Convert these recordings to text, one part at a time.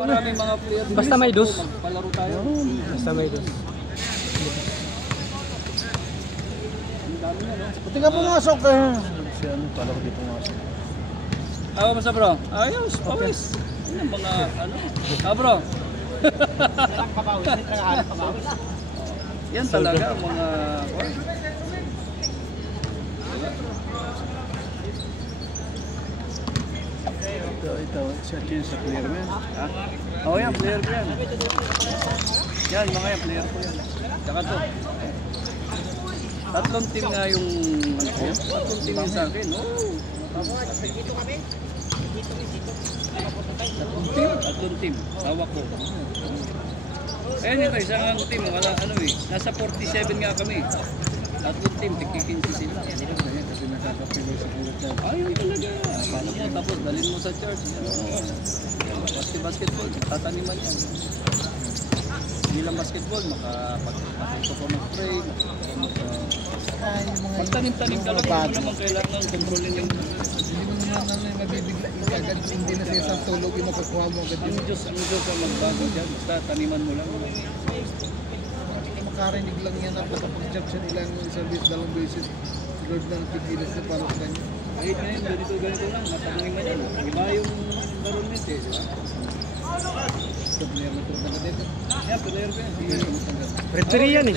Maraming mga player. Basta may dos. Palaro tayo. Basta may dos. Pati ka pumasok eh. Siya ano, pala ko di pumasok. Basta bro. Ayos, pawis. Yan ang mga ano. Bro. Yan talaga ang mga Ito, siya din sa player mo yan. ha? Yan, player ko yan. Yan, mga yan, player ko yan. Tsaka to. Tatlong team nga yung ano ko. Tatlong team yung sa akin. Tatlong team. Tawag ko. Ayan ito, isang team. Wala, ano eh. Nasa 47 nga kami. Tatlong team, tikikinsi sila. Kasi nakakapilo sa kulot yan. Ayun talaga. Paano mo, tapos dalhin mo sa church. Basketball, tataniman yan. Hindi lang basketball, makapagpatuto ko ng pray. Pagtanim-tanim ka lang, hindi mo naman kailangan kontrolin yung Hindi mo naman mabibigla agad. Hindi na siya sa tulog yung makukuha mo agad. ang Diyos ang magbago dyan. Basta taniman mo lang. Makarinig lang yan at nakapag-jump siya nilang service dalawang beses. Lord ng tigilas na para sa kanya. Kahit ngayon, ganito lang, mataniman yan. Iba yung environment eh, di ba? Sa player na turta ka dito. Yan, player ko yan. Referee yan eh.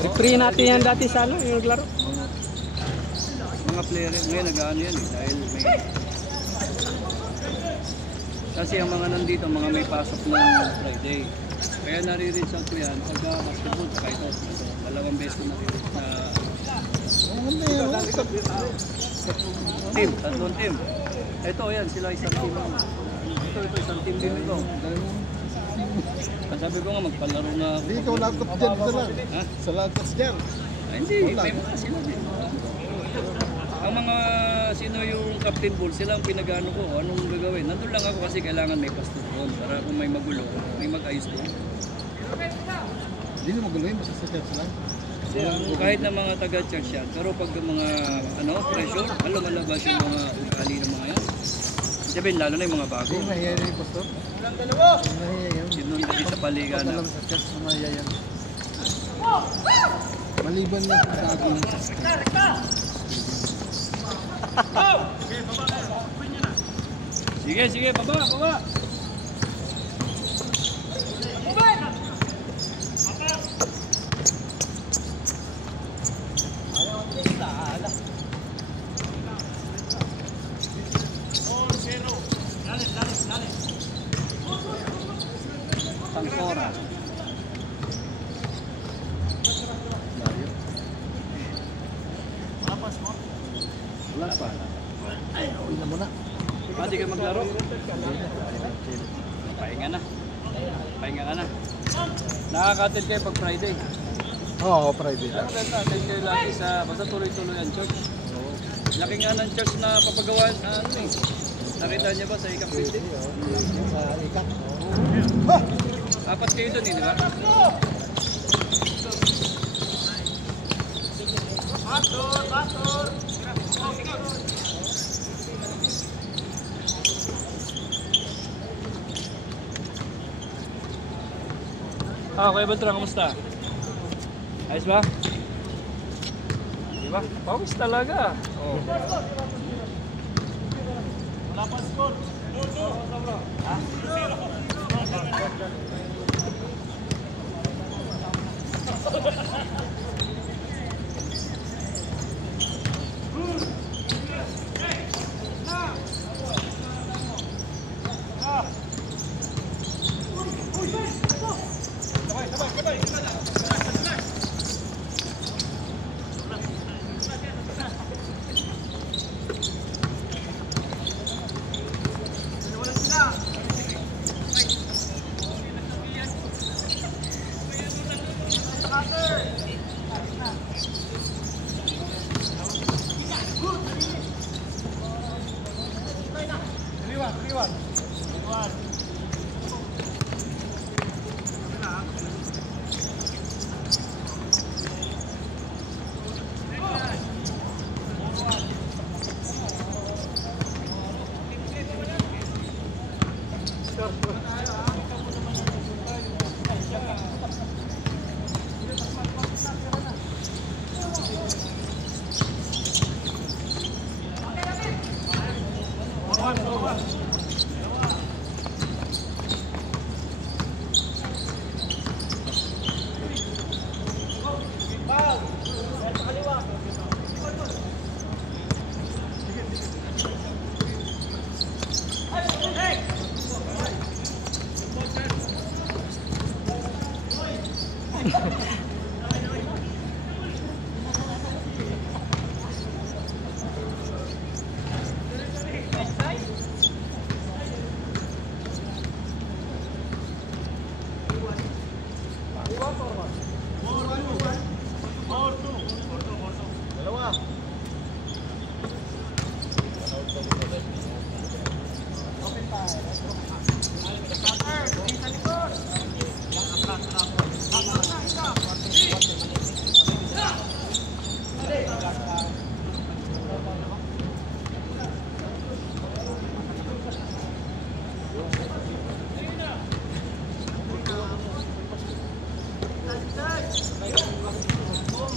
Referee natin yan dati sa ano, yung naglaro. Mga player yan. Ngayon, nag-ano yan eh. Dahil may... Kasi ang mga nandito, mga may pasok ng Friday. Kaya nare-result ko yan pagka basketball, kahit ito. Dalawang beses ko nare-result na team, tatlong team. Ito yan, sila isang team. Ito isang team din ito. Sabi ko nga magpalaro na ako. Hindi, ikaw lagot dyan sa lang. Ha? Sa lagot dyan. Hindi, may mga sila din. Ang mga sino yung captain ball, sila ang pinag-ano ko, anong gagawin. Nandun lang ako kasi kailangan may pastor doon para kung may magulo, may mag-ayos doon. Hindi na maguluhin, basta sa church lang. Kahit na mga taga-church yan, pero pag mga pressure, malabas yung mga ugali ng mga yan. Sabihin, lalo na yung mga bago. Hindi, mahiya yan yung pastor. Mahiya yan. Sinunod sa paligan na. Pag alam sa church, mahiya yan. Maliban na sa akin. Sige, baba. Tangkora. Wala pa. Uwi na muna. Hindi ka maglaro? Pahinga ka na. Nakaka-attend kayo pag Friday. Oo, Friday lang. Attend kayo lagi sa, basta tuloy-tuloy ang church. Laki nga ng church na papagawa, nakita niyo ba sa Ikak 50? Sa Ikak? Apat kayo doon di ba? Pastor! Kuya Beltran, kamusta? Ayos ba? Di ba? Pawis talaga. Oh. Wala pa score. Ha?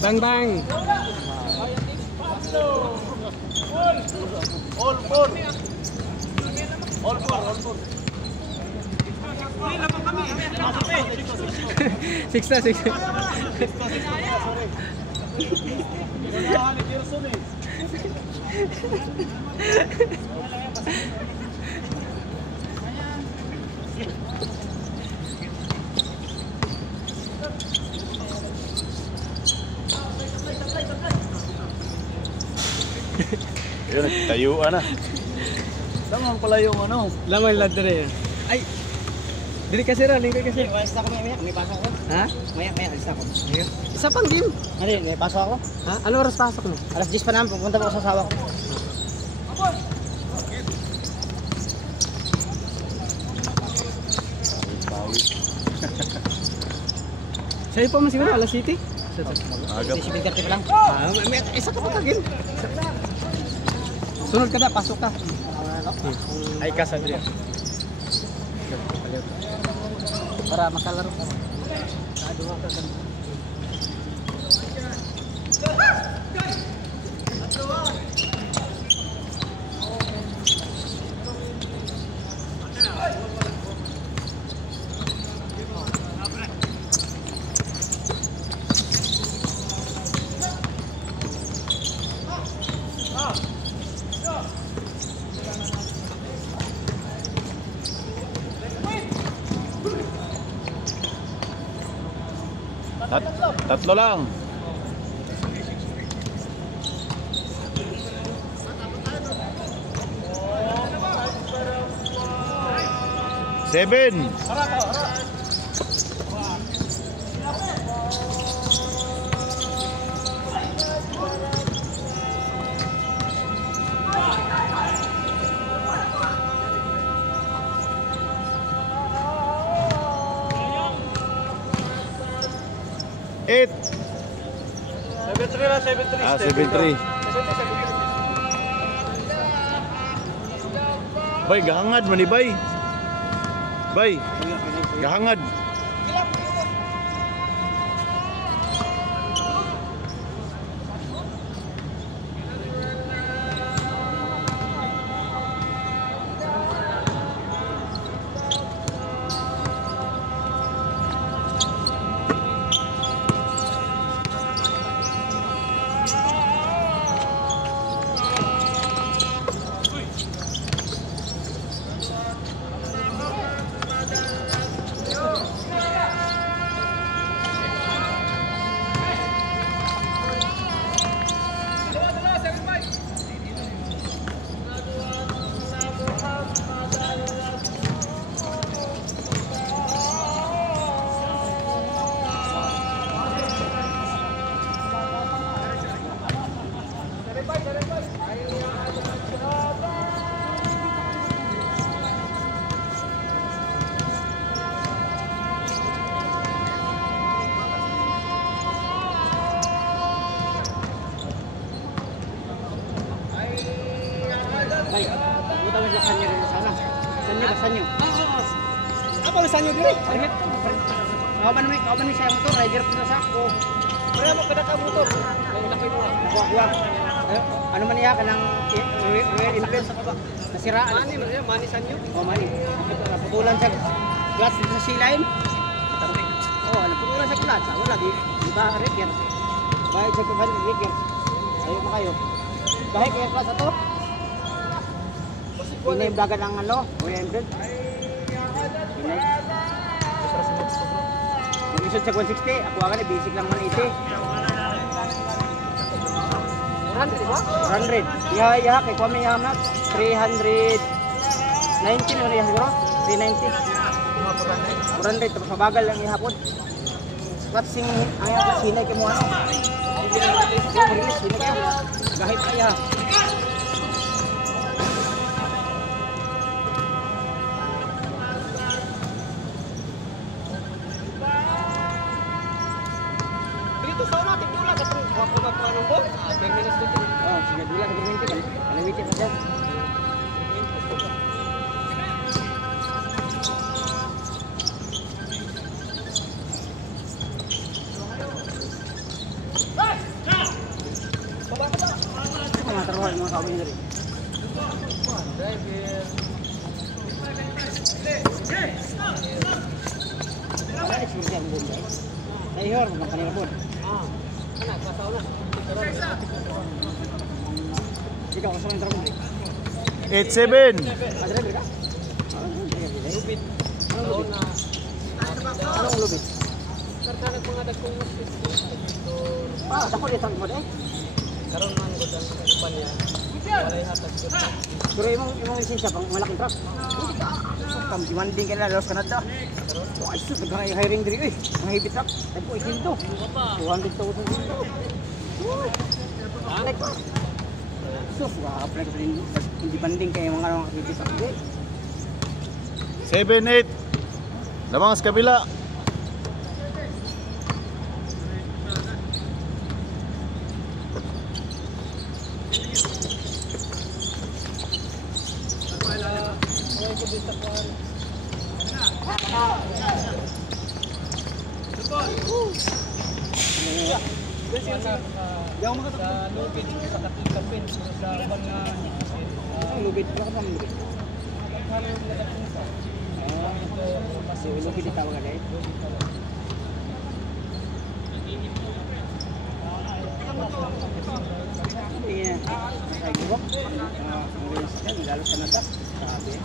Bang bang. All four. All four. Six na. Yun, tayuan na. Tama pala yung ano. Lamang ladre. Ay. Dili kasi ra, lingkod kasi. Alis na ako maya, may pasok ako. Ha? Maya, alis na ako. Isa pang game. Ano yun, may pasok ako. Ha? Ano oras pasok mo? Alas 10 pa namin, pupunta pa ako sa asawa ko. Sa'yo pa mo siguro, alas City? Agap. 7:30 pa lang. Isa ka pa kagin. Sunod ka na, pasok ka. Ay ka sa Adrian. Para makalaro ka. Tatlo lang. Seven. Eight. 7-3 na, 7-3. Ah, 7-3. Bay, gahangad man ni Bay. Bay, gahangad. Ay, pupunta mo sa sanyo rin sana. Sanyo ba sanyo? ko sa inyo dire. Sige. Kawan mi saya motor, rider ko sa ako. Pero mo kada ka motor. Kuha. Ano man iya kanang influence ka ba? Nasiraan. Mani sanyo. Oh, mani. Naputulan siya. Glass dito sa silain. Oh, naputulan sa glass. Wala di ba repair. Bayad sa kuban repair. Ayo mo kayo. Bahay kaya class ato. Pinay dagan ang ano, oriented. Pinay. Kung isod sa 160, ako agad basic lang man 80. 400 ba? 400. Iya, kay Kwame Yamna 390 na riya siguro. 390. 400 tapos mabagal lang ihapon. Wat sing ang sinay kay mo ano. Sinay kay. Gahit kaya. Dito sa una tigdula katong wako na planong bo. 10 minutes dito. Oh, sige dula ka perminti kan. Alawiti pa dyan. Mga trabaho mga kawin diri. Ay, sige ang bunda. Ay, hor, mga panirabon. Anak, kasaw na. Ikaw, kasaw ng trabaho. 87. Adre, ka? Lubit. Anong lubit? Kartanag mga dagkong dako dito mo deh. Karon man gud ang kumpanya. Walay hatag gud. Pero imong lisensya pang malaking truck. Kam demanding ka na Los Canada. Oh, ay sus nagay hiring diri ang heavy truck. Dagko ikinto. 200,000 dito. Anek. Sus wa apply ko din demanding kay mga heavy truck. 78. Lamang sa kabila. Yaw mga sa lubid sa kapin sa ubang na lubid ko pa lubid. Kasi lubid ditawag na Iya, saya gubok. Ang lalo sa nata. Sabi.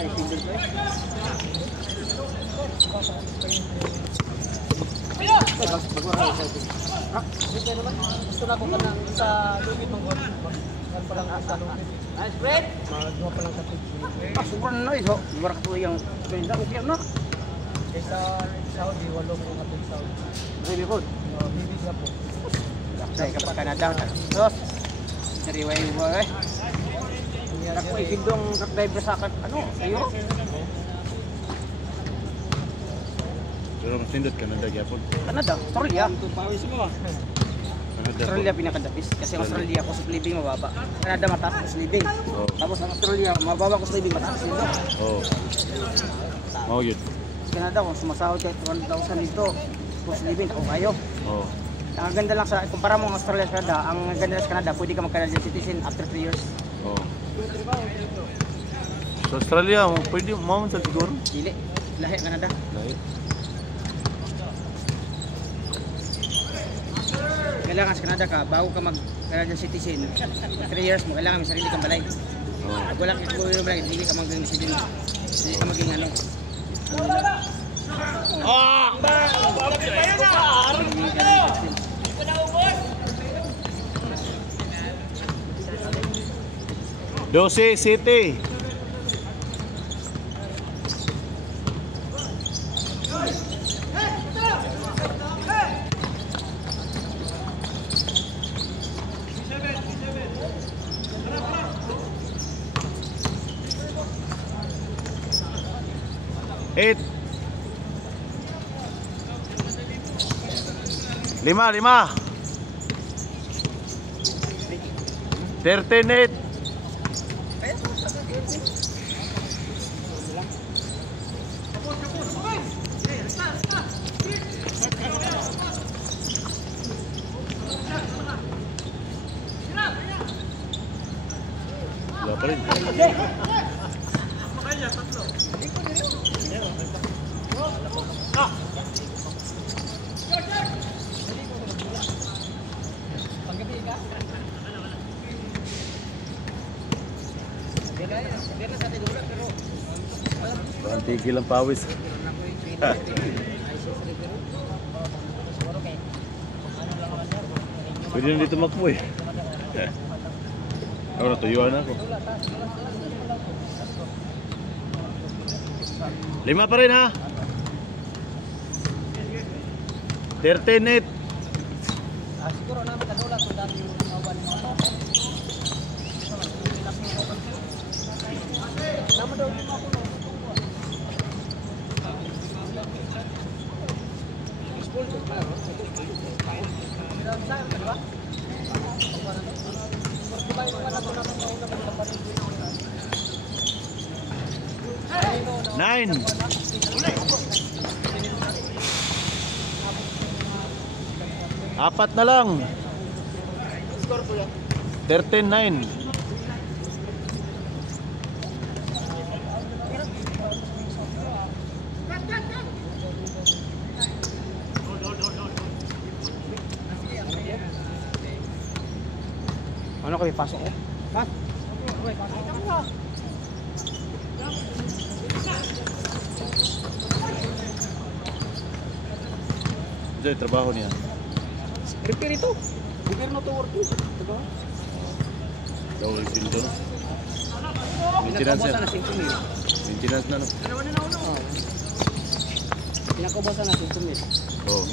Ay, pindot ko. Bagwara sa ito. Hindi naman. Gusto na ko ka ng sa lubid mong gawin. Kan palang sa lubid. Ay, spread! Magawa palang sa tubig. Sobrang na ito. Sobrang ito yung benda ko kaya na. Kaysa Saudi, walong kong katong Saudi. Hindi po? Hindi siya po. Dahil kapag Canada, tapos nariway mo eh. Ako ikindong truck driver sa akin, ano, kayo? Pero masindot Canada gyapon. Canada, Australia. Canada. Australia pinakadapis kasi ang Australia cost of living mababa. Canada mataas cost of living. Oh. Tapos ang Australia mababa cost of living mataas din. Oh. Mao yun. Canada kung sumasahod kahit 1,000 dito, cost of living kung kayo. Oh. Ang ganda lang sa kumpara mo ang Australia sa Canada, ang ganda sa Canada pwede ka mag-Canadian citizen after 3 years. Oh. Sa Australia, pwede mo sa siguro. Dili, lahi Canada. Lahi. Kailangan sa Canada ka, bago ka mag-Canadian citizen, 3 years mo, kailangan may sarili kang balay. Oh. Pag wala kang balay, hindi ka maging citizen. Hindi ka maging ano. Dose City. Eight. 5. 13-8. Wala pa rin. Parang tigil ang pawis. Pwede na dito makbo eh. Ako natuyuan ako. 5 pa rin ha. 13-8. Siguro namin kanulat kung dati yung nawan mo. Naman daw yung ako. Nine. Apat na lang. 13-9. Ano kayo, pasok ko? Mas. Ito yung trabaho niya. Repair ito. Gobyerno to work. Diba? Daw yung sildo. Maintenance Pinakabasan yan. na 5,000. Maintenance na no. Pinakabasan na 5,000. Oh.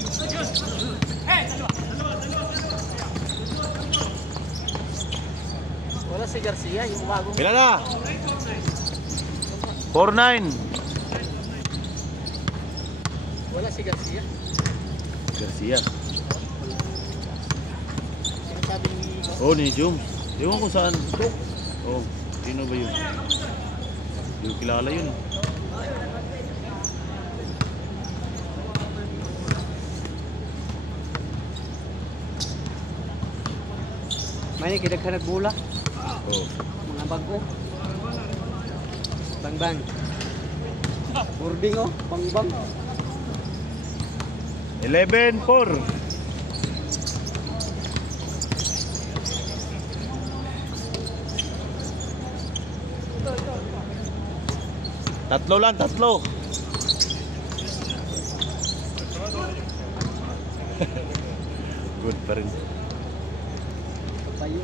Wala si Garcia, yung bagong... Kailan na? 4-9. Wala si Garcia. Garcia. Sinasabi ni... Oh, ni Jum. Ewan ko saan. Oh, sino ba yun? Hindi ko kilala yun. May kidaghanag bula. Oh. Mga bago. Bang bang. Boarding oh, bang bang. 11-4. Tatlo lang, tatlo. Good pa rin. Tayo.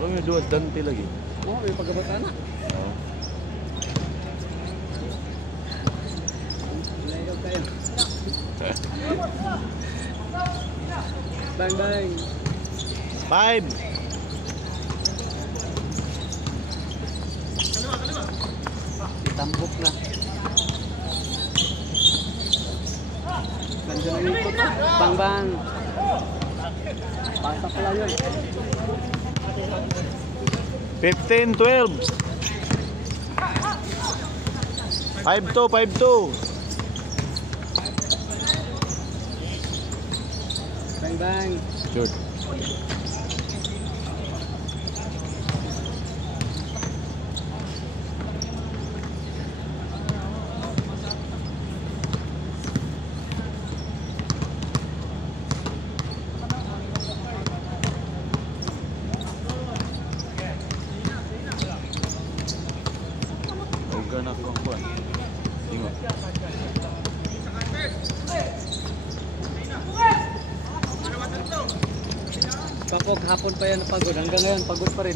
Oh, may duwas dante lagi. Oh, may pagkabata na. Oh. Layo tayo. Bang bang. 5. Tambok na. Nandiyan ang ikot. Bang bang. Basta pala yun. 15-12. 5-2. Bang bang. Good. Huwag na ako ang kuwan. Ingo. Kapag hapon pa yan napagod, hanggang ngayon pagod pa rin.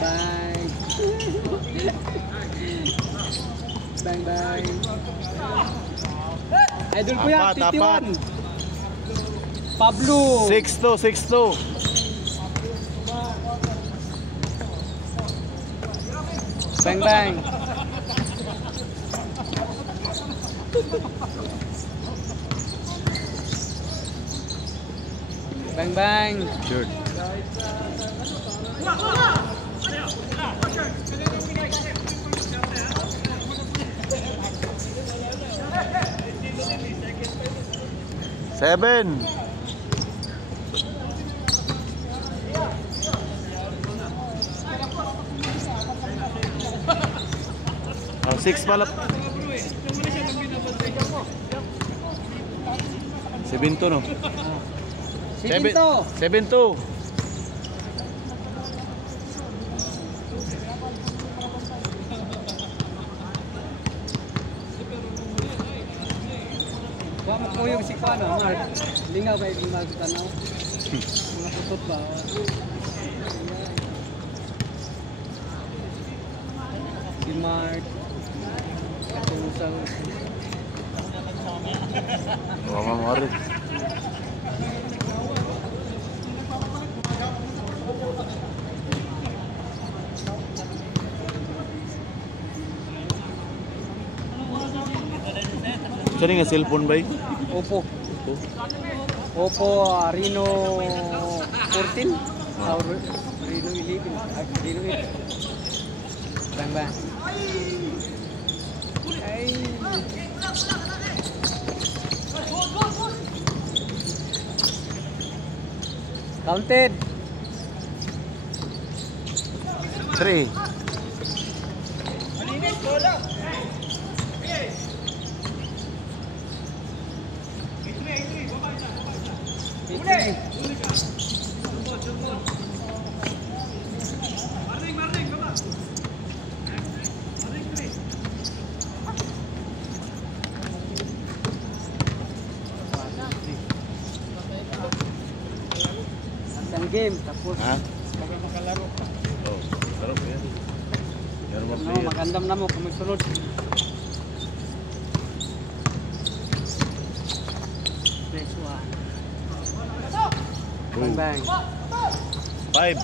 Bang. Bang bang. Idol ko yan, Apat, apat. 51. Pablo. 6-2. Bang bang. Bang bang. Good. Seven. Oh, six pala. 7-2 no? 7-2. 7-2. Kuha mo po yung si Kuano, Mark. Lingaw ba yung magtanaw? Mga putot ba? Si Mark. At yung isang... Oh, mamari. Saan nga cellphone ba yun? Oppo. Oppo Reno 14. Reno 11. Reno 8. Bang bang. Ay. Counted. 3. Isang game tapos Ha? baka makalaro ka. Oh, laro ko yan. Meron mga No, player. magandam na mo kung may sunod. Next one. Bang bang. 5.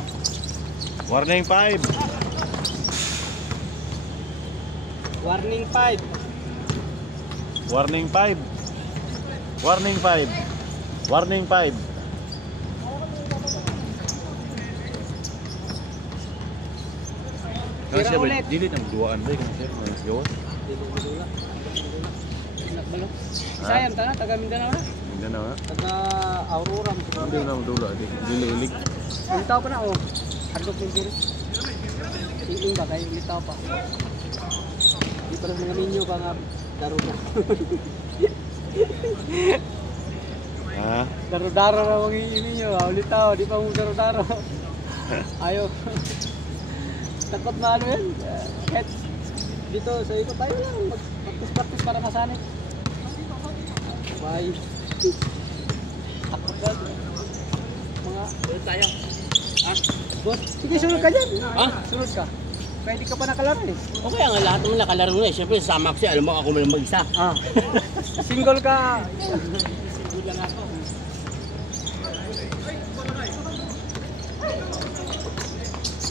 Warning 5. Warning 5. Warning 5. Warning 5. Warning 5. Tira ulit. Dili nang duaan ba kung sir mas gawas. Isayam ta na taga Mindanao na. Mindanao ha. Taga Aurora mo. Hindi na dula di. Dili ilig. Ulitaw pa na oh. Hardok yung diri. Iing ba kayo ulitaw pa. Di pa rin mga minyo ba nga daro na. Ha? Daro-daro na mga iminyo. Ulitaw, di pa mo daro-daro. Ayaw. Takot na ano yan. Kahit dito sa ito tayo lang. Mag-practice para masanit. Bye. Takot ba? Mga... tayo. Ha? Boss, sige sunod ka dyan. Ha? Sunod ka. Pwede ka pa nakalaro eh. Okay nga, lahat naman nakalaro na eh. Siyempre, sa Maxi, alam mo ako lang mag-isa. Ah. Single ka.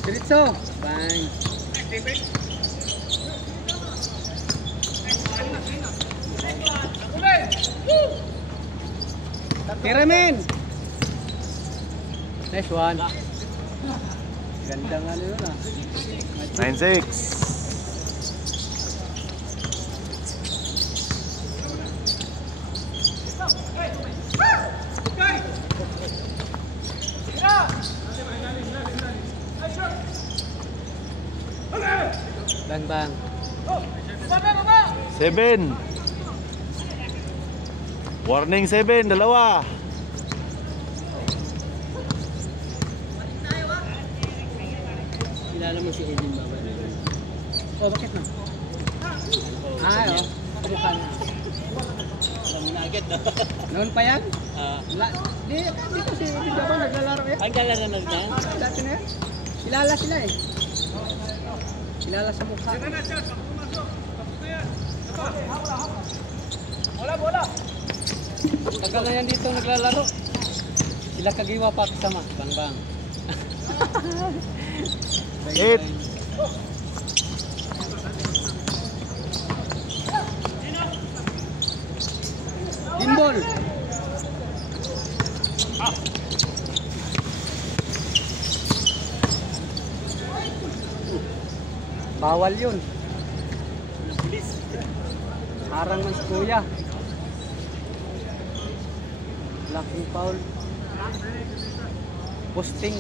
Diretso. Bang. Tiramin. Nice one. Ganda nga nyo na. 9-6. Bang bang. 7. Warning 7, dalawa. Kilala mo si Edwin Baba. Oh, bakit na? Ay, oh. Kamukha na. Alam mo na agad, no? Noon pa yan? Ah, Dito si Edwin Baba naglalaro yan. ang kalaro na rin. Dati na yan. Kilala sila eh. Kilala sa mukha. Bola! Tagal na yan dito naglalaro. Sila kagiwa pa kasama. Bang bang. 8. Gimbal. Bawal yun. Harang man si Kuya. Laking foul. Posting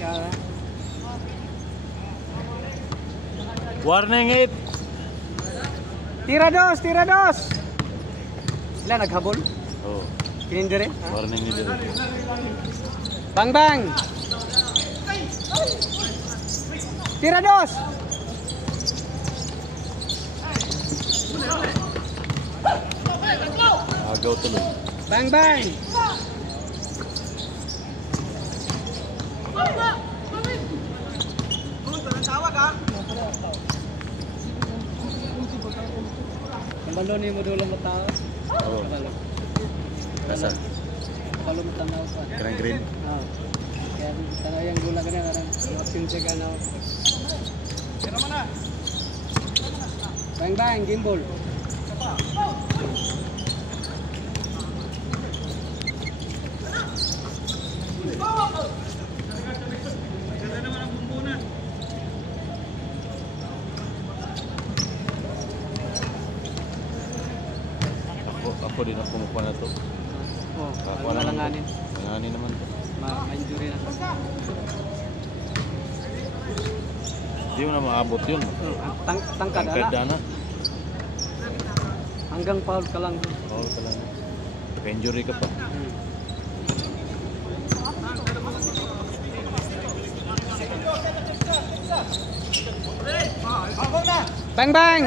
Warning 8. Tira dos, tira dos. Sila naghabol. Oh, Kinindire. warning ni dito. Bang bang. Tira dos. Agaw tuloy. Bang bang. Kabalo ni mo dulang matao. Oh, Kabalo. kasa. Kabalo matanaw pa. Green green. Ah. Kaya tanaw yang gula kanya karang option sa ganaw. Bang bang gimbal. Ako din ako kumukuha na to. Oh, Kakuha wala naman langanin. to. Langanin naman to. Ma-injury na. Hindi mo na maabot yun. Tangkad Tangkad na. na. Hanggang foul ka lang. Oo, talaga. Injury ka pa. Bang bang.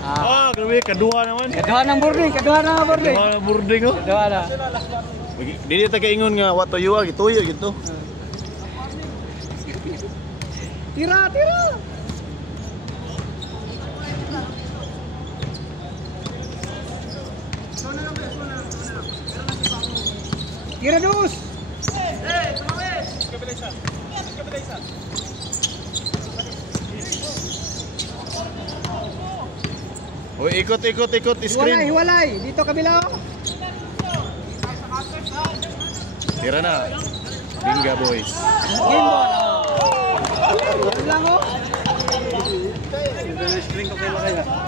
Ah, grabe, kaduha naman. Kaduha ng boarding, kaduha ng boarding. Kaduha na boarding oh. Kaduha na. Dili ta kaingon nga wa tuyuwa, gituyo gito. Tira, tira. Tira dos. Oy, ikot Hiwalay, screen. hiwalay. Dito kabila. Tira na. Binga boys. Gimbal. Lang oh. String ko kay Makaya.